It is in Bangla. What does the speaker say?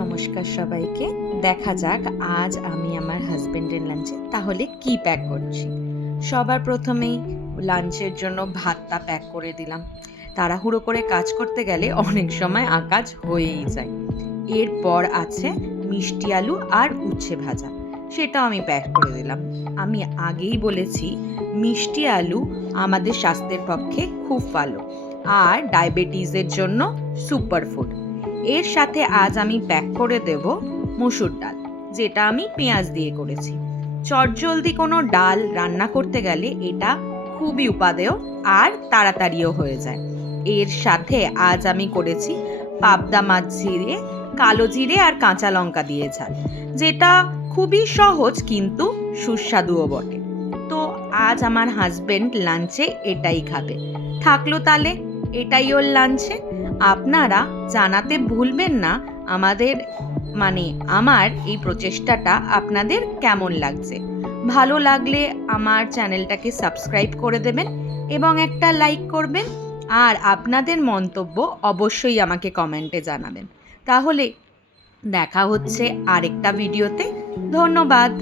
নমস্কার সবাইকে। দেখা যাক আজ আমি আমার হাজবেন্ডের লাঞ্চে তাহলে কি প্যাক করছি। সবার প্রথমেই লাঞ্চের জন্য ভাতটা প্যাক করে দিলাম। তাড়াহুড়ো করে কাজ করতে গেলে অনেক সময় আকাজ হয়েই যায়। এরপর আছে মিষ্টি আলু আর উচ্ছে ভাজা, সেটাও আমি প্যাক করে দিলাম। আমি আগেই বলেছি মিষ্টি আলু আমাদের স্বাস্থ্যের পক্ষে খুব ভালো আর ডায়াবেটিসের জন্য সুপারফুড। এর সাথে আজ আমি প্যাক করে দেব মসুর ডাল, যেটা আমি পেঁয়াজ দিয়ে করেছি। চটজলদি কোনো ডাল রান্না করতে গেলে এটা খুবই উপাদেয় আর তাড়াতাড়িও হয়ে যায়। এর সাথে আজ আমি করেছি পাবদা মাছ জিরে, কালো জিরে আর কাঁচা লঙ্কা দিয়ে ঝাল, যেটা খুবই সহজ কিন্তু সুস্বাদুও বটে। তো আজ আমার হাজবেন্ড লাঞ্চে এটাই খাবে। থাকলো তাহলে এটাই ওর লাঞ্চে। আপনারা জানাতে ভুলবেন না আমাদের আমার এই প্রচেষ্টাটা আপনাদের কেমন লাগছে। ভালো লাগলে আমার চ্যানেলটাকে সাবস্ক্রাইব করে দেবেন এবং একটা লাইক করবেন, আর আপনাদের মন্তব্য অবশ্যই আমাকে কমেন্টে জানাবেন। তাহলে দেখা হচ্ছে আরেকটা ভিডিওতে। ধন্যবাদ।